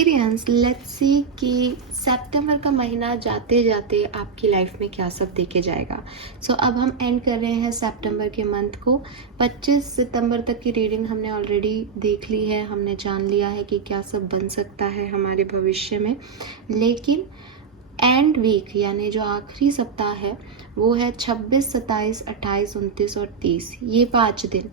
Aquarians, let's see कि सितंबर का महीना जाते जाते आपकी लाइफ में क्या सब देखे जाएगा। अब हम एंड कर रहे हैं सितंबर के मंथ को। 25 सितंबर तक की रीडिंग हमने ऑलरेडी देख ली है, हमने जान लिया है कि क्या सब बन सकता है हमारे भविष्य में। लेकिन एंड वीक यानी जो आखिरी सप्ताह है वो है 26, 27, 28, 29 और 30। ये 5 दिन,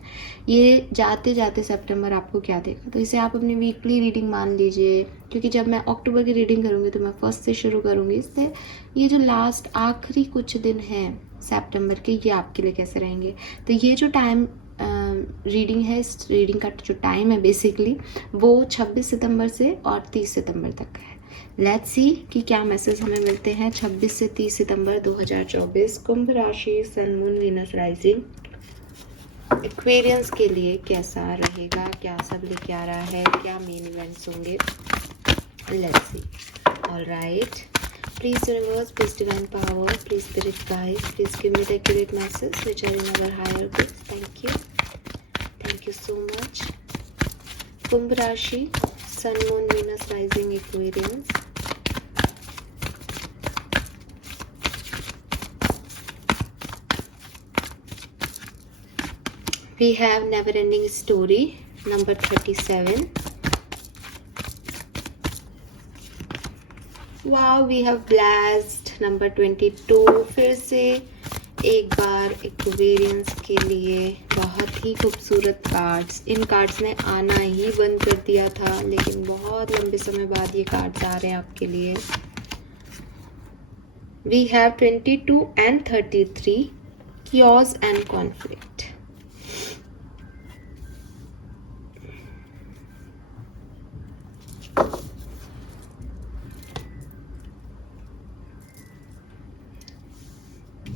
ये जाते जाते सितंबर आपको क्या देगा। तो इसे आप अपनी वीकली रीडिंग मान लीजिए, क्योंकि जब मैं अक्टूबर की रीडिंग करूँगी तो मैं फर्स्ट से शुरू करूँगी। इससे ये जो लास्ट आखिरी कुछ दिन हैं सितंबर के, ये आपके लिए कैसे रहेंगे। तो ये जो टाइम रीडिंग है, इस रीडिंग का जो टाइम है बेसिकली वो 26 सितंबर से और 30 सितंबर तक है। लेट्स सी कि क्या मैसेज हमें मिलते हैं 26 से 30 सितंबर 2024 कुंभ राशि, sun, moon, Venus, rising Aquarians के लिए कैसा रहेगा, क्या सब लेके आ रहा है, क्या मेन इवेंट्स होंगे। Let's see. Alright, please universe, please divine power, please spirit guide, please give me the accurate message which are in our higher good. Thank you so much. Kumbh राशि, sun, moon, Venus, rising Aquarians. We have never ending story number 37. Wow, we have blessed number 22. फिर से एक बार Aquarians के लिए बहुत ही खूबसूरत cards. इन cards ने आना ही बंद कर दिया था, लेकिन बहुत लंबे समय बाद ये कार्ड्स आ रहे हैं आपके लिए। We have 22 and 33, chaos and conflict.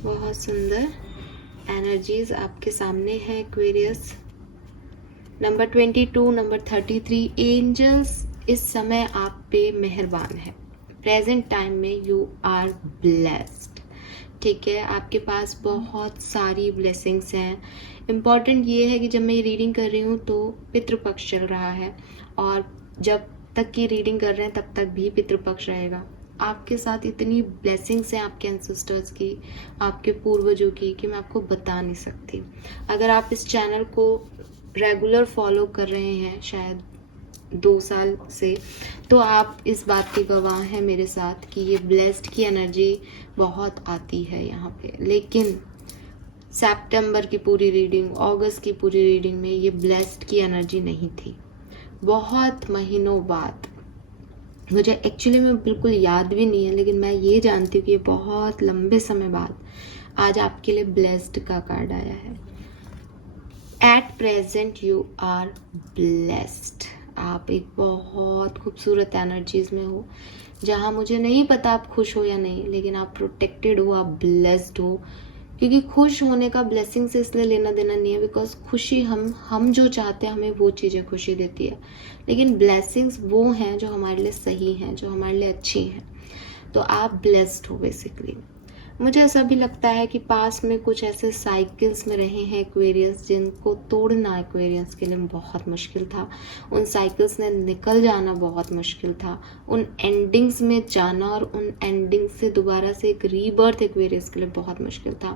बहुत सुंदर एनर्जीज आपके सामने है एक्वेरियस। नंबर 22, नंबर 33, एंजल्स इस समय आप पे मेहरबान है। प्रेजेंट टाइम में यू आर ब्लेस्ड। ठीक है, आपके पास बहुत सारी ब्लेसिंग्स हैं। इम्पॉर्टेंट ये है कि जब मैं ये रीडिंग कर रही हूँ तो पितृपक्ष चल रहा है, और जब तक की रीडिंग कर रहे हैं तब तक भी पितृपक्ष रहेगा। आपके साथ इतनी ब्लेसिंग्स हैं आपके एंसेस्टर्स की, आपके पूर्वजों की, कि मैं आपको बता नहीं सकती। अगर आप इस चैनल को रेगुलर फॉलो कर रहे हैं शायद 2 साल से, तो आप इस बात के गवाह हैं मेरे साथ कि ये ब्लेस्ड की एनर्जी बहुत आती है यहाँ पे। लेकिन सितंबर की पूरी रीडिंग, अगस्त की पूरी रीडिंग में ये ब्लेस्ड की एनर्जी नहीं थी। बहुत महीनों बाद, मुझे एक्चुअली में बिल्कुल याद भी नहीं है, लेकिन मैं ये जानती हूँ कि बहुत लंबे समय बाद आज आपके लिए ब्लेस्ड का कार्ड आया है। At present you are blessed. आप एक बहुत खूबसूरत एनर्जीज में हो, जहाँ मुझे नहीं पता आप खुश हो या नहीं, लेकिन आप प्रोटेक्टेड हो, आप ब्लेस्ड हो। क्योंकि खुश होने का ब्लेसिंग से इसलिए लेना देना नहीं है, बिकॉज खुशी हम जो चाहते हैं हमें वो चीज़ें खुशी देती है। लेकिन ब्लेसिंग्स वो हैं जो हमारे लिए सही हैं, जो हमारे लिए अच्छी हैं। तो आप ब्लेस्ड हो बेसिकली। मुझे ऐसा भी लगता है कि पास में कुछ ऐसे साइकिल्स में रहे हैं एक्वेरियंस जिनको तोड़ना एक्वेरियंस के लिए बहुत मुश्किल था। उन साइकिल्स ने निकल जाना बहुत मुश्किल था। उन एंडिंग्स में जाना और उन एंडिंग्स से दोबारा से एक रीबर्थ एक्वेरियंस के लिए बहुत मुश्किल था।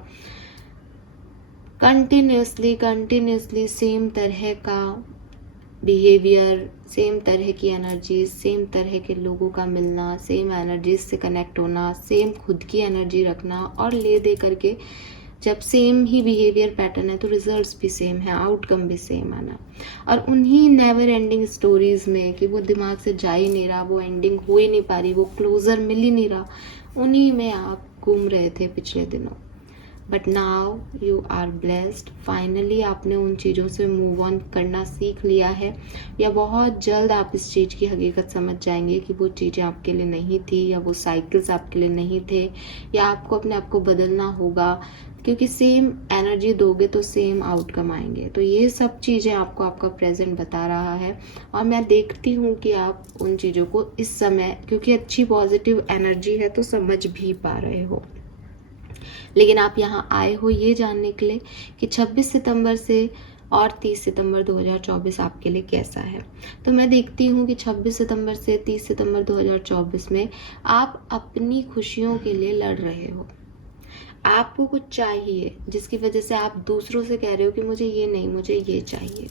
कंटिन्यूसली सेम तरह का बिहेवियर, सेम तरह की एनर्जीज, सेम तरह के लोगों का मिलना, सेम एनर्जीज से कनेक्ट होना, सेम खुद की एनर्जी रखना और ले दे करके जब सेम ही बिहेवियर पैटर्न है तो रिजल्ट्स भी सेम है, आउटकम भी सेम आना। और उन्हीं नेवर एंडिंग स्टोरीज में कि वो दिमाग से जा ही नहीं रहा, वो एंडिंग हो ही नहीं पा रही, वो क्लोजर मिल ही नहीं रहा, उन्हीं में आप घूम रहे थे पिछले दिनों। But now you are blessed. Finally आपने उन चीज़ों से मूव ऑन करना सीख लिया है, या बहुत जल्द आप इस चीज़ की हकीकत समझ जाएंगे कि वो चीज़ें आपके लिए नहीं थी, या वो साइकिल्स आपके लिए नहीं थे, या आपको अपने आप को बदलना होगा। क्योंकि सेम एनर्जी दोगे तो सेम आउटकम आएंगे। तो ये सब चीज़ें आपको आपका प्रेजेंट बता रहा है, और मैं देखती हूँ कि आप उन चीज़ों को इस समय, क्योंकि अच्छी पॉजिटिव एनर्जी है, तो समझ भी पा रहे हो। लेकिन आप यहाँ आए हो ये जानने के लिए कि 26 सितंबर से और 30 सितंबर 2024 आपके लिए कैसा है। तो मैं देखती हूँ कि 26 सितंबर से 30 सितंबर 2024 में आप अपनी खुशियों के लिए लड़ रहे हो। आपको कुछ चाहिए जिसकी वजह से आप दूसरों से कह रहे हो कि मुझे ये नहीं, मुझे ये चाहिए।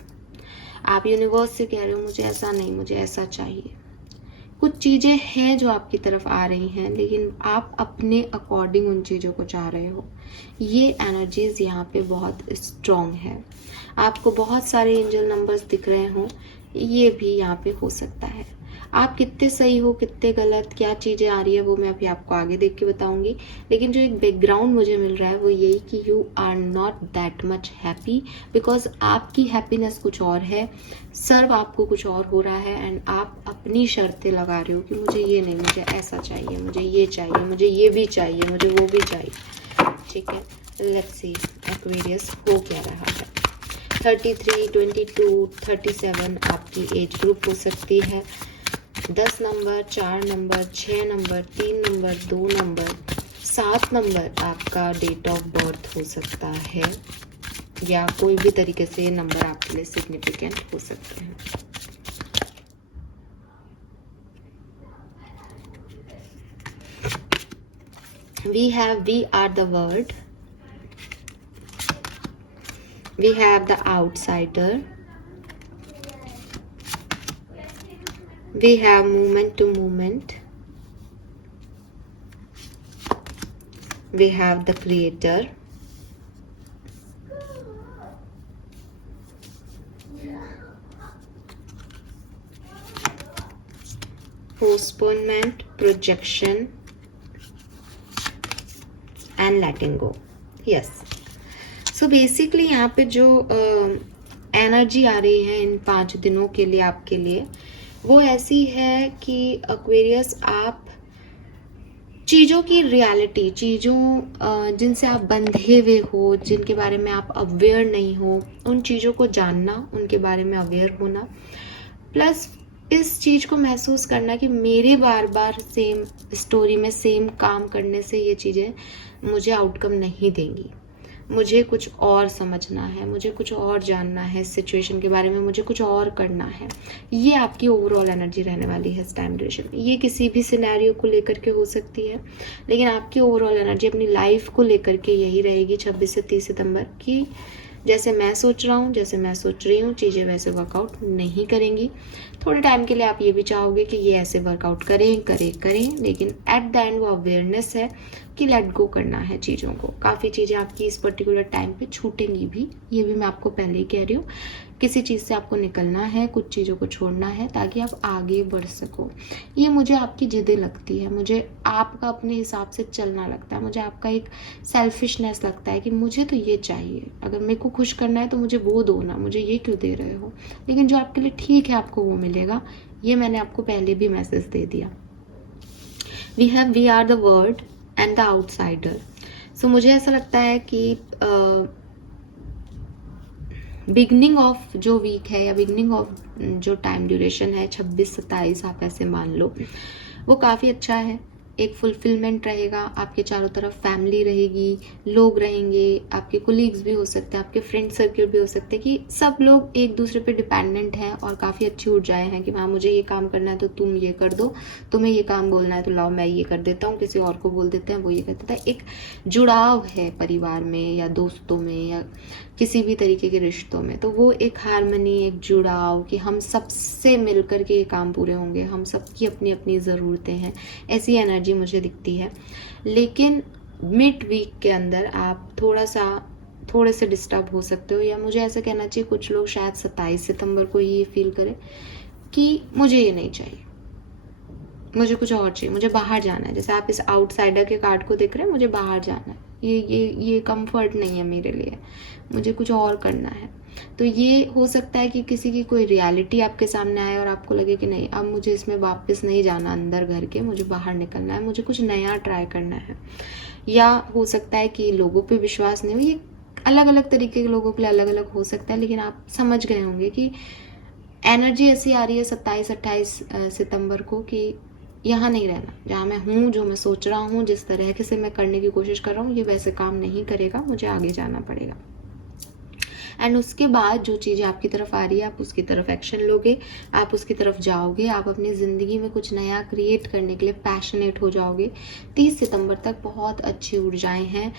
आप यूनिवर्स से कह रहे हो मुझे ऐसा नहीं, मुझे ऐसा चाहिए। कुछ चीज़ें हैं जो आपकी तरफ आ रही हैं, लेकिन आप अपने अकॉर्डिंग उन चीज़ों को चाह रहे हो। ये एनर्जीज यहाँ पे बहुत स्ट्रॉन्ग है। आपको बहुत सारे एंजल नंबर्स दिख रहे हों, ये भी यहाँ पे हो सकता है। आप कितने सही हो, कितने गलत, क्या चीज़ें आ रही है, वो मैं अभी आपको आगे देख के बताऊंगी। लेकिन जो एक बैकग्राउंड मुझे मिल रहा है वो यही कि you are not that much happy, because आपकी हैप्पीनेस कुछ और है, सर्व आपको कुछ और हो रहा है, एंड आप अपनी शर्तें लगा रहे हो कि मुझे ये नहीं, मुझे ऐसा चाहिए, मुझे ये चाहिए, मुझे ये भी चाहिए, मुझे वो भी चाहिए। ठीक है, लेट्स सी एक्वेरियस हो क्या रहा है। 33, 22, 37 आपकी एज ग्रुप हो सकती है। 10 number, 4 number, 6 number, 3 number, 2 number, 7 number आपका डेट ऑफ बर्थ हो सकता है, या कोई भी तरीके से नंबर आपके लिए सिग्निफिकेंट हो सकते हैं। we are the word, we have the outsider, we have movement to movement, we have the creator, postponement, projection and letting go. yes, so basically यहाँ पे जो एनर्जी आ रही है इन 5 दिनों के लिए आपके लिए, वो ऐसी है कि एक्वेरियस आप चीज़ों की रियलिटी, चीज़ों जिनसे आप बंधे हुए हो, जिनके बारे में आप अवेयर नहीं हो, उन चीज़ों को जानना, उनके बारे में अवेयर होना, प्लस इस चीज़ को महसूस करना कि मेरे बार बार सेम स्टोरी में सेम काम करने से ये चीज़ें मुझे आउटकम नहीं देंगी। मुझे कुछ और समझना है, मुझे कुछ और जानना है, सिचुएशन के बारे में मुझे कुछ और करना है। ये आपकी ओवरऑल एनर्जी रहने वाली है इस टाइम ड्यूरेशन में। ये किसी भी सिनेरियो को लेकर के हो सकती है, लेकिन आपकी ओवरऑल एनर्जी अपनी लाइफ को लेकर के यही रहेगी 26 से 30 सितंबर की। जैसे मैं सोच रहा हूँ, जैसे मैं सोच रही हूँ, चीज़ें वैसे वर्कआउट नहीं करेंगी। थोड़े टाइम के लिए आप ये भी चाहोगे कि ये ऐसे वर्कआउट करें, लेकिन एट द एंड वो अवेयरनेस है कि लेट गो करना है चीज़ों को। काफ़ी चीज़ें आपकी इस पर्टिकुलर टाइम पे छूटेंगी भी, ये भी मैं आपको पहले ही कह रही हूँ। किसी चीज़ से आपको निकलना है, कुछ चीज़ों को छोड़ना है ताकि आप आगे बढ़ सको। ये मुझे आपकी जिद्दें लगती है, मुझे आपका अपने हिसाब से चलना लगता है, मुझे आपका एक सेल्फिशनेस लगता है कि मुझे तो ये चाहिए, अगर मेरे को खुश करना है तो मुझे वो दो ना, मुझे ये क्यों दे रहे हो। लेकिन जो आपके लिए ठीक है आपको वो मिलेगा, ये मैंने आपको पहले भी मैसेज दे दिया। We are the world and the outsider. So मुझे ऐसा लगता है कि बिगनिंग ऑफ जो वीक है या बिगनिंग ऑफ जो टाइम ड्यूरेशन है 26-27 आप ऐसे मान लो, वो काफ़ी अच्छा है। एक फुलफिलमेंट रहेगा, आपके चारों तरफ फैमिली रहेगी, लोग रहेंगे, आपके कोलीग्स भी हो सकते हैं, आपके फ्रेंड सर्कल भी हो सकते हैं कि सब लोग एक दूसरे पे डिपेंडेंट हैं और काफ़ी अच्छी ऊर्जाएं हैं कि हाँ मुझे ये काम करना है तो तुम ये कर दो, तुम्हें ये काम बोलना है तो लाओ मैं ये कर देता हूँ, किसी और को बोल देते हैं वो ये कर देता है। एक जुड़ाव है परिवार में या दोस्तों में या किसी भी तरीके के रिश्तों में, तो वो एक हारमनी, एक जुड़ाव कि हम सबसे मिलकर के ये काम पूरे होंगे, हम सबकी अपनी अपनी ज़रूरतें हैं, ऐसी एनर्जी मुझे दिखती है। लेकिन मिड वीक के अंदर आप थोड़े से डिस्टर्ब हो सकते हो, या मुझे ऐसा कहना चाहिए कुछ लोग शायद 27 सितंबर को ये फील करें कि मुझे ये नहीं चाहिए, मुझे कुछ और चाहिए, मुझे बाहर जाना है। जैसे आप इस आउटसाइडर के कार्ड को देख रहे हैं, मुझे बाहर जाना है, ये कंफर्ट नहीं है मेरे लिए, मुझे कुछ और करना है। तो ये हो सकता है कि किसी की कोई रियलिटी आपके सामने आए और आपको लगे कि नहीं अब मुझे इसमें वापस नहीं जाना अंदर घर के, मुझे बाहर निकलना है, मुझे कुछ नया ट्राई करना है। या हो सकता है कि लोगों पे विश्वास नहीं हो, ये अलग अलग तरीके के लोगों के लिए अलग अलग हो सकता है, लेकिन आप समझ गए होंगे कि एनर्जी ऐसी आ रही है 27-28 सितंबर को कि यहाँ नहीं रहना, जहाँ मैं हूँ, जो मैं सोच रहा हूँ, जिस तरह से मैं करने की कोशिश कर रहा हूँ, ये वैसे काम नहीं करेगा, मुझे आगे जाना पड़ेगा। एंड उसके बाद जो चीज़ें आपकी तरफ आ रही है आप उसकी तरफ एक्शन लोगे, आप उसकी तरफ जाओगे, आप अपनी ज़िंदगी में कुछ नया क्रिएट करने के लिए पैशनेट हो जाओगे। 30 सितंबर तक बहुत अच्छी ऊर्जाएं हैं,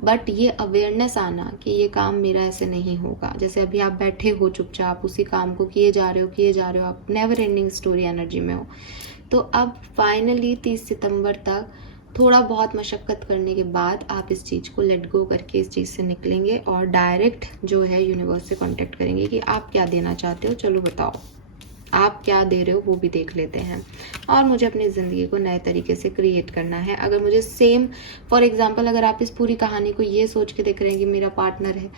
बट ये अवेयरनेस आना कि ये काम मेरा ऐसे नहीं होगा। जैसे अभी आप बैठे हो चुपचाप उसी काम को किए जा रहे हो, आप नेवर एंडिंग स्टोरी एनर्जी में हो। तो अब फाइनली 30 सितंबर तक थोड़ा बहुत मशक्क़त करने के बाद आप इस चीज़ को लेट गो करके इस चीज़ से निकलेंगे और डायरेक्ट जो है यूनिवर्स से कांटेक्ट करेंगे कि आप क्या देना चाहते हो, चलो बताओ आप क्या दे रहे हो, वो भी देख लेते हैं। और मुझे अपनी ज़िंदगी को नए तरीके से क्रिएट करना है। अगर मुझे सेम फॉर एग्जांपल अगर आप इस पूरी कहानी को ये सोच के देख रहे हैं कि मेरा पार्टनर है,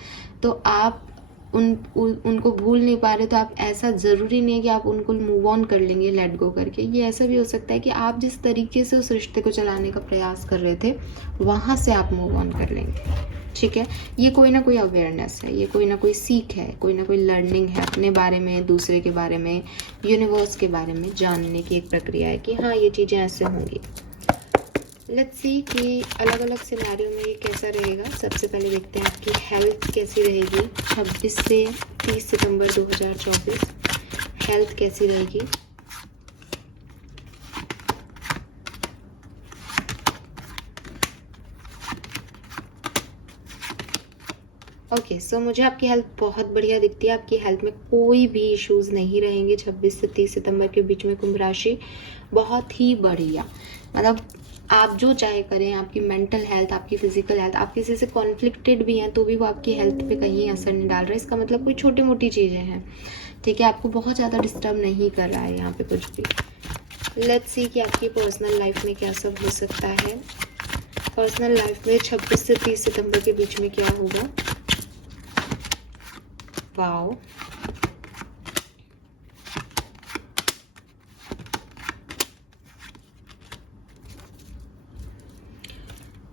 तो आप उनको भूल नहीं पा रहे, तो आप ऐसा ज़रूरी नहीं है कि आप उनको मूव ऑन कर लेंगे लेट गो करके। ये ऐसा भी हो सकता है कि आप जिस तरीके से उस रिश्ते को चलाने का प्रयास कर रहे थे वहाँ से आप मूव ऑन कर लेंगे। ठीक है, ये कोई ना कोई अवेयरनेस है, ये कोई ना कोई सीख है, कोई ना कोई लर्निंग है अपने बारे में, दूसरे के बारे में, यूनिवर्स के बारे में जानने की एक प्रक्रिया है कि हाँ ये चीज़ें ऐसे होंगी। लेट्स सी कि अलग अलग सिनेरियो में ये कैसा रहेगा। सबसे पहले देखते हैं आपकी हेल्थ कैसी रहेगी 26 से 30 सितंबर 2024। हेल्थ कैसी रहेगी। ओके सो मुझे आपकी हेल्थ बहुत बढ़िया दिखती है। आपकी हेल्थ में कोई भी इश्यूज नहीं रहेंगे 26 से 30 सितंबर के बीच में। कुंभ राशि बहुत ही बढ़िया, मतलब आप जो चाहे करें, आपकी मेंटल हेल्थ, आपकी फिजिकल हेल्थ, आप किसी से कॉन्फ्लिक्टेड भी हैं तो भी वो आपकी हेल्थ पे कहीं असर नहीं डाल रहा है। इसका मतलब कोई छोटी मोटी चीज़ें हैं, ठीक है, आपको बहुत ज़्यादा डिस्टर्ब नहीं कर रहा है यहाँ पे कुछ भी। लेट्स सी कि आपकी पर्सनल लाइफ में क्या सब हो सकता है। पर्सनल लाइफ में 26 से 30 सितंबर के बीच में क्या होगा। वाओ,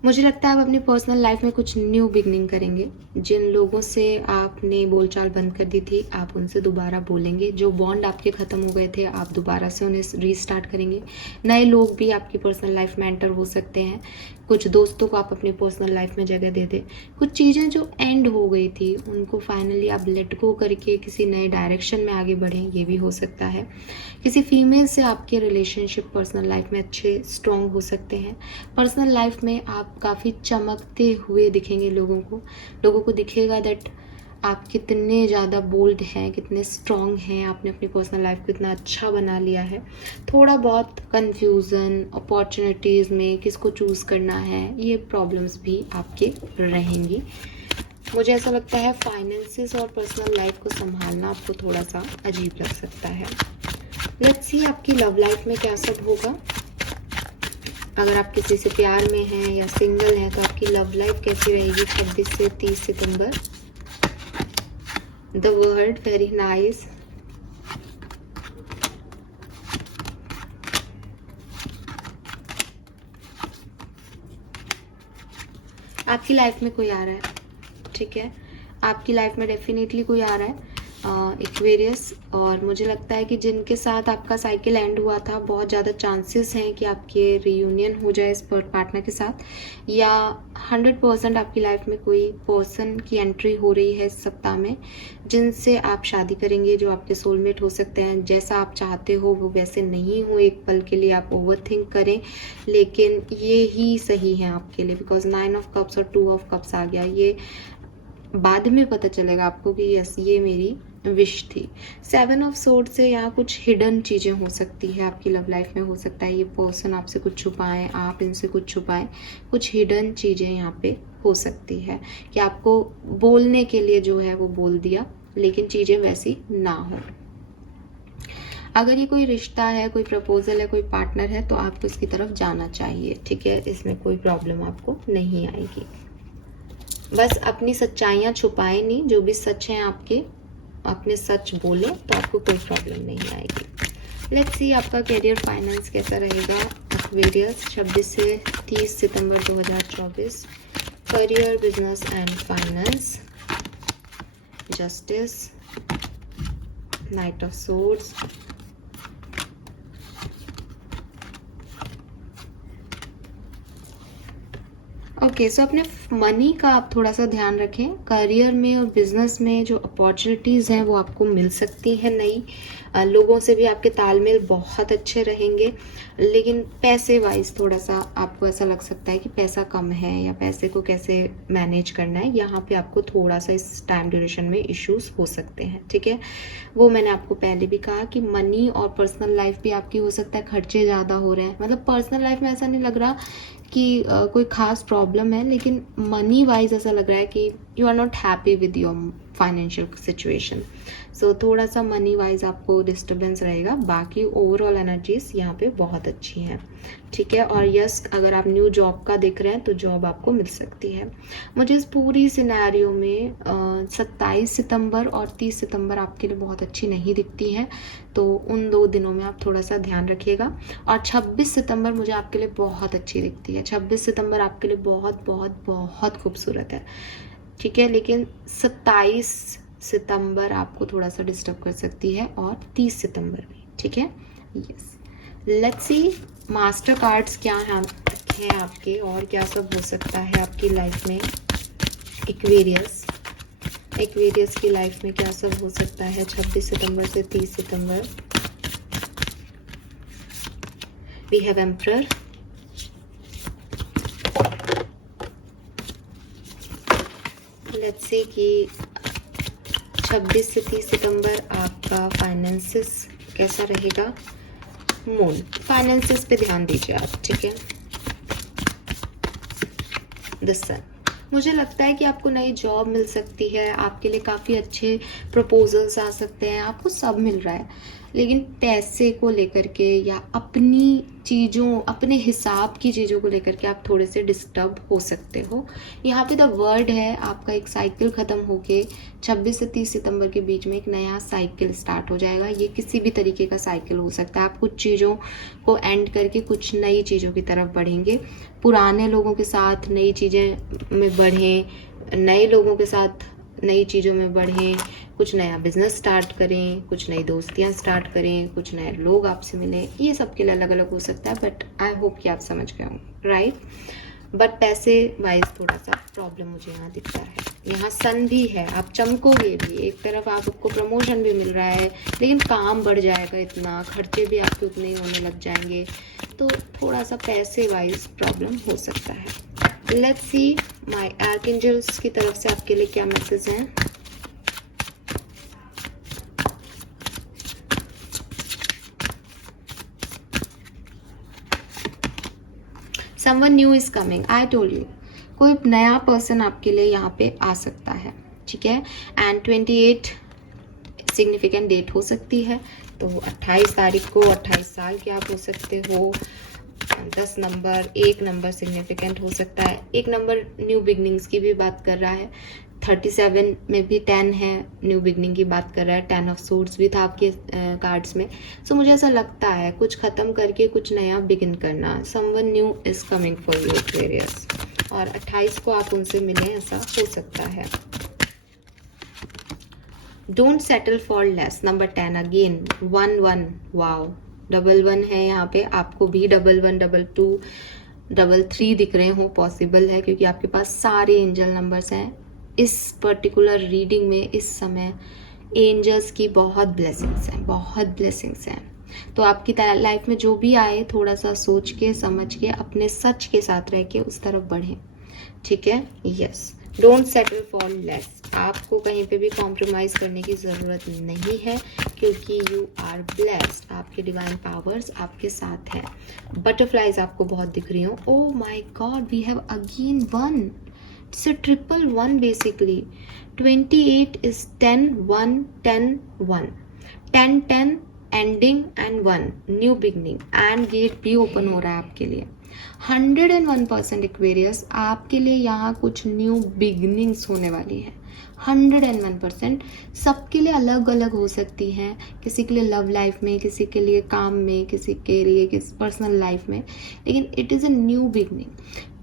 मुझे लगता है आप अपनी पर्सनल लाइफ में कुछ न्यू बिगनिंग करेंगे। जिन लोगों से आपने बोलचाल बंद कर दी थी आप उनसे दोबारा बोलेंगे। जो बॉन्ड आपके ख़त्म हो गए थे आप दोबारा से उन्हें रीस्टार्ट करेंगे। नए लोग भी आपकी पर्सनल लाइफ में एंटर हो सकते हैं। कुछ दोस्तों को आप अपनी पर्सनल लाइफ में जगह दे दें। कुछ चीज़ें जो एंड हो गई थी उनको फाइनली आप लेट गो करके किसी नए डायरेक्शन में आगे बढ़ें, ये भी हो सकता है। किसी फीमेल से आपके रिलेशनशिप पर्सनल लाइफ में अच्छे स्ट्रॉन्ग हो सकते हैं। पर्सनल लाइफ में आप काफ़ी चमकते हुए दिखेंगे। लोगों को दिखेगा दैट आप कितने ज़्यादा बोल्ड हैं, कितने स्ट्रॉन्ग हैं, आपने अपनी पर्सनल लाइफ को इतना अच्छा बना लिया है। थोड़ा बहुत कन्फ्यूज़न, अपॉर्चुनिटीज़ में किसको चूज़ करना है, ये प्रॉब्लम्स भी आपके रहेंगी। मुझे ऐसा लगता है फाइनेंसेस और पर्सनल लाइफ को संभालना आपको थोड़ा सा अजीब लग सकता है। लेट्स सी आपकी लव लाइफ में क्या सब होगा। अगर आप किसी से प्यार में हैं या सिंगल हैं तो आपकी लव लाइफ कैसी रहेगी 26 से 30 सितंबर। The world very nice. आपकी लाइफ में कोई आ रहा है, ठीक है, आपकी लाइफ में डेफिनेटली कोई आ रहा है एक्वेरियस। और मुझे लगता है कि जिनके साथ आपका साइकिल एंड हुआ था बहुत ज़्यादा चांसेस हैं कि आपके रियूनियन हो जाए इस पार्टनर के साथ, या 100% आपकी लाइफ में कोई पर्सन की एंट्री हो रही है इस सप्ताह में जिनसे आप शादी करेंगे, जो आपके सोलमेट हो सकते हैं। जैसा आप चाहते हो वो वैसे नहीं हो, एक पल के लिए आप ओवर थिंक करें, लेकिन ये ही सही है आपके लिए। बिकॉज 9 ऑफ कप्स और 2 ऑफ कप्स आ गया, ये बाद में पता चलेगा आपको कि यस ये मेरी विश थी। 7 ऑफ सोर्ड से यहाँ कुछ हिडन चीज़ें हो सकती है आपकी लव लाइफ में। हो सकता है ये पर्सन आपसे कुछ छुपाएं, आप इनसे कुछ छुपाएं। कुछ हिडन चीज़ें यहाँ पे हो सकती है कि आपको बोलने के लिए जो है वो बोल दिया लेकिन चीज़ें वैसी ना हो। अगर ये कोई रिश्ता है, कोई प्रपोजल है, कोई पार्टनर है तो आपको इसकी तरफ जाना चाहिए, ठीक है, इसमें कोई प्रॉब्लम आपको नहीं आएगी। बस अपनी सच्चाइयाँ छुपाएं नहीं, जो भी सच हैं आपके अपने सच बोले तो आपको कोई प्रॉब्लम नहीं आएगी। लेट्स सी आपका करियर फाइनेंस कैसा रहेगा एक्वेरियस 26 से 30 सितंबर 2024। Career, business and finance, justice, knight of swords, okay okay, so अपने मनी का आप थोड़ा सा ध्यान रखें। करियर में और बिजनेस में जो अपॉर्चुनिटीज़ हैं वो आपको मिल सकती हैं नई। लोगों से भी आपके तालमेल बहुत अच्छे रहेंगे, लेकिन पैसे वाइज थोड़ा सा आपको ऐसा लग सकता है कि पैसा कम है या पैसे को कैसे मैनेज करना है, यहाँ पे आपको थोड़ा सा इस टाइम ड्यूरेशन में इश्यूज हो सकते हैं। ठीक है, वो मैंने आपको पहले भी कहा कि मनी और पर्सनल लाइफ भी आपकी हो सकता है खर्चे ज़्यादा हो रहे हैं। मतलब पर्सनल लाइफ में ऐसा नहीं लग रहा कि कोई खास प्रॉब्लम है, लेकिन मनी वाइज ऐसा लग रहा है कि you are not happy with your financial situation. So थोड़ा सा मनी वाइज आपको डिस्टर्बेंस रहेगा, बाकी ओवरऑल एनर्जीज यहाँ पे बहुत अच्छी हैं। ठीक है, और यस, अगर आप न्यू जॉब का देख रहे हैं तो जॉब आपको मिल सकती है। मुझे इस पूरी सिनेरियो में 27 सितंबर और 30 सितंबर आपके लिए बहुत अच्छी नहीं दिखती हैं, तो उन 2 दिनों में आप थोड़ा सा ध्यान रखिएगा। और 26 सितंबर मुझे आपके लिए बहुत अच्छी दिखती है। 26 सितंबर आपके लिए बहुत बहुत बहुत खूबसूरत है। ठीक है, लेकिन 27 सितंबर आपको थोड़ा सा डिस्टर्ब कर सकती है, और 30 सितंबर भी। ठीक है, yes, let's see master cards क्या हैं आपके, और क्या सब हो सकता है आपकी लाइफ में। एक्वेरियस की लाइफ में क्या सब हो सकता है 26 सितंबर से 30 सितंबर। We have emperor, let's see कि 26 से 30 सितंबर आपका फाइनेंसिस कैसा रहेगा। मून, फाइनेंसिस पे ध्यान दीजिए आप। ठीक है, द सन, मुझे लगता है कि आपको नई जॉब मिल सकती है, आपके लिए काफ़ी अच्छे प्रपोजल्स आ सकते हैं, आपको सब मिल रहा है, लेकिन पैसे को लेकर के या अपनी चीज़ों, अपने हिसाब की चीज़ों को लेकर के आप थोड़े से डिस्टर्ब हो सकते हो। यहाँ पे द वर्ड है, आपका एक साइकिल ख़त्म होके 26 से 30 सितंबर के बीच में एक नया साइकिल स्टार्ट हो जाएगा। ये किसी भी तरीके का साइकिल हो सकता है। आप कुछ चीज़ों को एंड करके कुछ नई चीज़ों की तरफ बढ़ेंगे। पुराने लोगों के साथ नई चीज़ें में बढ़ें, नए लोगों के साथ नई चीज़ों में बढ़ें, कुछ नया बिजनेस स्टार्ट करें, कुछ नई दोस्तियां स्टार्ट करें, कुछ नए लोग आपसे मिलें। ये सबके लिए अलग अलग हो सकता है, बट आई होप कि आप समझ गए होंगे, राइट। बट पैसे वाइज थोड़ा सा प्रॉब्लम मुझे यहाँ दिखता है। यहाँ सन भी है, आप चमकोगे भी, एक तरफ आपको प्रमोशन भी मिल रहा है, लेकिन काम बढ़ जाएगा इतना, खर्चे भी आपके उतने ही होने लग जाएंगे, तो थोड़ा सा पैसे वाइज प्रॉब्लम हो सकता है। लेट्स सी माय आर्कएंजल्स की तरफ से आपके लिए क्या मैसेज हैं। Someone new is coming, I told you, कोई नया पर्सन आपके लिए यहाँ पे आ सकता है। ठीक है, एंड 28 सिग्निफिकेंट डेट हो सकती है, तो 28 तारीख को 28 साल के आप हो सकते हो। 10 नंबर, 1 नंबर सिग्निफिकेंट हो सकता है। 1 नंबर न्यू बिगनिंग्स की भी बात कर रहा है। 37 में भी 10 है, न्यू बिगनिंग की बात कर रहा है। 10 ऑफ सूट्स भी था आपके कार्ड्स में। सो मुझे ऐसा लगता है कुछ खत्म करके कुछ नया बिगिन करना। Someone new is coming for you Aquarius, और 28 को आप उनसे मिलें, ऐसा हो सकता है। Don't settle for less, number 10 again 1 wow, 11 है यहाँ पे, आपको भी 11 2 3 दिख रहे हो, पॉसिबल है, क्योंकि आपके पास सारे एंजल नंबर्स हैं। इस पर्टिकुलर रीडिंग में इस समय एंजल्स की बहुत ब्लेसिंग्स हैं, तो आपकी लाइफ में जो भी आए थोड़ा सा सोच के समझ के अपने सच के साथ रह के उस तरफ बढ़ें। ठीक है, yes, don't settle for less, आपको कहीं पे भी कॉम्प्रोमाइज करने की ज़रूरत नहीं है, क्योंकि यू आर ब्लेस्ड, आपके डिवाइन पावर्स आपके साथ हैं। बटरफ्लाइज आपको बहुत दिख रही हो। Oh my God, we have again 1, it's a triple 1 basically. 28 is 10 1 10 1, 10 10 ending and 1 new beginning, and gate भी ओपन हो रहा है आपके लिए। 101% एक्वेरियस, आपके लिए यहाँ कुछ न्यू बिगनिंग्स होने वाली है। 101%, सबके लिए अलग अलग हो सकती हैं, किसी के लिए लव लाइफ में, किसी के लिए काम में, किसी के लिए पर्सनल लाइफ में, लेकिन it is a new beginning.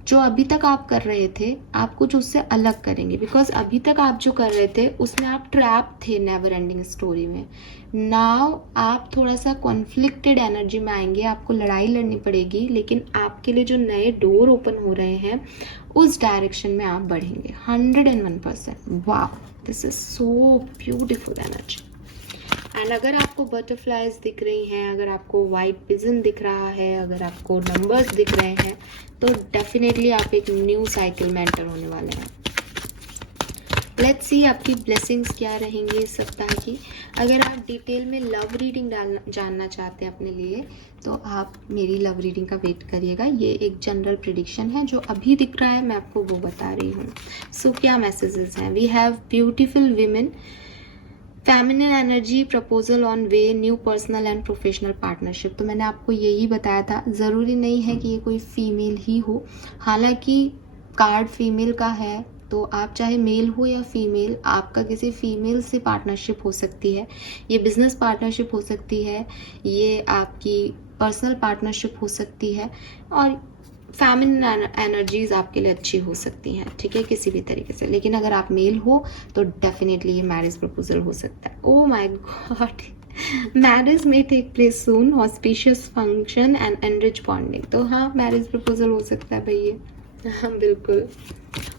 जो अभी तक आप कर रहे थे आप कुछ उससे अलग करेंगे, बिकॉज अभी तक आप जो कर रहे थे उसमें आप ट्रैप थे नेवर एंडिंग स्टोरी में। नाउ आप थोड़ा सा कॉन्फ्लिक्टेड एनर्जी में आएंगे, आपको लड़ाई लड़नी पड़ेगी, लेकिन आपके लिए जो नए डोर ओपन हो रहे हैं उस डायरेक्शन में आप बढ़ेंगे 101%। वाह, this is so beautiful energy. And अगर आपको बटरफ्लाइज दिख रही हैं, अगर आपको वाइट पिजन दिख रहा है, अगर आपको नंबर्स दिख रहे हैं, तो डेफिनेटली आप एक न्यू साइकिल में एंटर होने वाले हैं। लेट्स सी आपकी ब्लेसिंग्स क्या रहेंगी इस सप्ताह की। अगर आप डिटेल में लव रीडिंग जानना चाहते हैं अपने लिए, तो आप मेरी लव रीडिंग का वेट करिएगा। ये एक जनरल प्रिडिक्शन है, जो अभी दिख रहा है मैं आपको वो बता रही हूँ। सो क्या मैसेजेस हैं? We have beautiful women, feminine energy, proposal on way, new personal and professional partnership. तो मैंने आपको यही बताया था, ज़रूरी नहीं है कि ये कोई फीमेल ही हो। हालांकि कार्ड फीमेल का है, तो आप चाहे मेल हो या फीमेल, आपका किसी फीमेल से पार्टनरशिप हो सकती है, ये बिजनेस पार्टनरशिप हो सकती है, ये आपकी पर्सनल पार्टनरशिप हो सकती है, और फेमिनिन एनर्जीज आपके लिए अच्छी हो सकती हैं, ठीक है, किसी भी तरीके से। लेकिन अगर आप मेल हो तो डेफिनेटली ये मैरिज प्रपोजल हो सकता है। ओह माय गॉड, मैरिज में take place soon, auspicious function and enrich bonding. तो हाँ, मैरिज प्रपोजल हो सकता है भैया, हाँ बिल्कुल।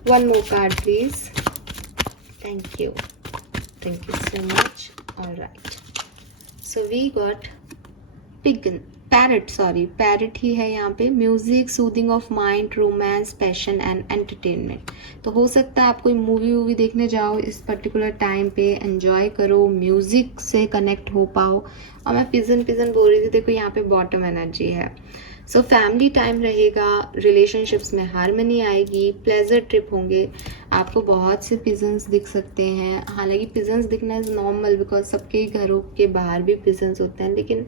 One more card please. Thank you so much. Alright, so we got parrot ही है यहाँ पे। Music, soothing of mind, romance, passion and entertainment. तो हो सकता है आप कोई मूवी देखने जाओ इस पर्टिकुलर टाइम पे, एंजॉय करो, म्यूजिक से कनेक्ट हो पाओ। और मैं पिजन बोल रही थी, देखो यहाँ पे बॉटम एनर्जी है। सो फैमिली टाइम रहेगा, रिलेशनशिप्स में हार्मनी आएगी, प्लेजर ट्रिप होंगे। आपको बहुत से पिजन्स दिख सकते हैं। हालांकि पिजन्स दिखना इज नॉर्मल, बिकॉज सबके घरों के बाहर भी पिजन्स होते हैं, लेकिन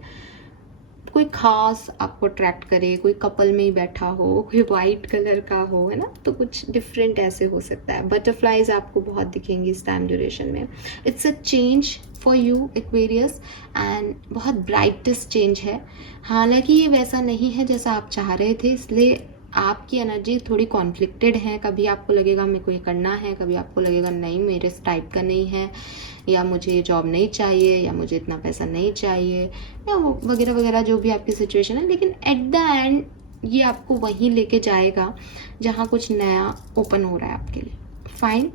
कोई खास आपको अट्रैक्ट करे, कोई कपल में ही बैठा हो, कोई वाइट कलर का हो, है ना, तो कुछ डिफरेंट ऐसे हो सकता है। बटरफ्लाइज आपको बहुत दिखेंगी इस टाइम ड्यूरेशन में। It's a change for you Aquarius, and बहुत ब्राइटेस्ट चेंज है। हालांकि ये वैसा नहीं है जैसा आप चाह रहे थे, इसलिए आपकी एनर्जी थोड़ी कॉन्फ्लिक्टेड है। कभी आपको लगेगा मेरे को ये करना है, कभी आपको लगेगा नहीं मेरे इस टाइप का नहीं है, या मुझे ये जॉब नहीं चाहिए, या मुझे इतना पैसा नहीं चाहिए, या वो वगैरह वगैरह जो भी आपकी सिचुएशन है। लेकिन एट द एंड ये आपको वहीं लेके जाएगा जहाँ कुछ नया ओपन हो रहा है आपके लिए। Fine,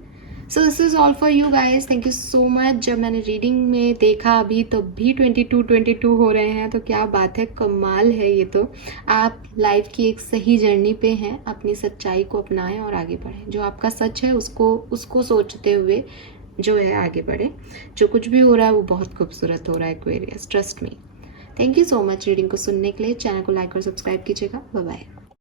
so this is all for you guys. Thank you so much. जब मैंने रीडिंग में देखा अभी तो भी 22 हो रहे हैं, तो क्या बात है, कमाल है ये तो। आप लाइफ की एक सही जर्नी पे हैं, अपनी सच्चाई को अपनाएं और आगे बढ़ें। जो आपका सच है उसको सोचते हुए जो है आगे बढ़े। जो कुछ भी हो रहा है वो बहुत खूबसूरत हो रहा है Aquarius, trust me. Thank you so much reading को सुनने के लिए। चैनल को लाइक और सब्सक्राइब कीजिएगा। Bye bye.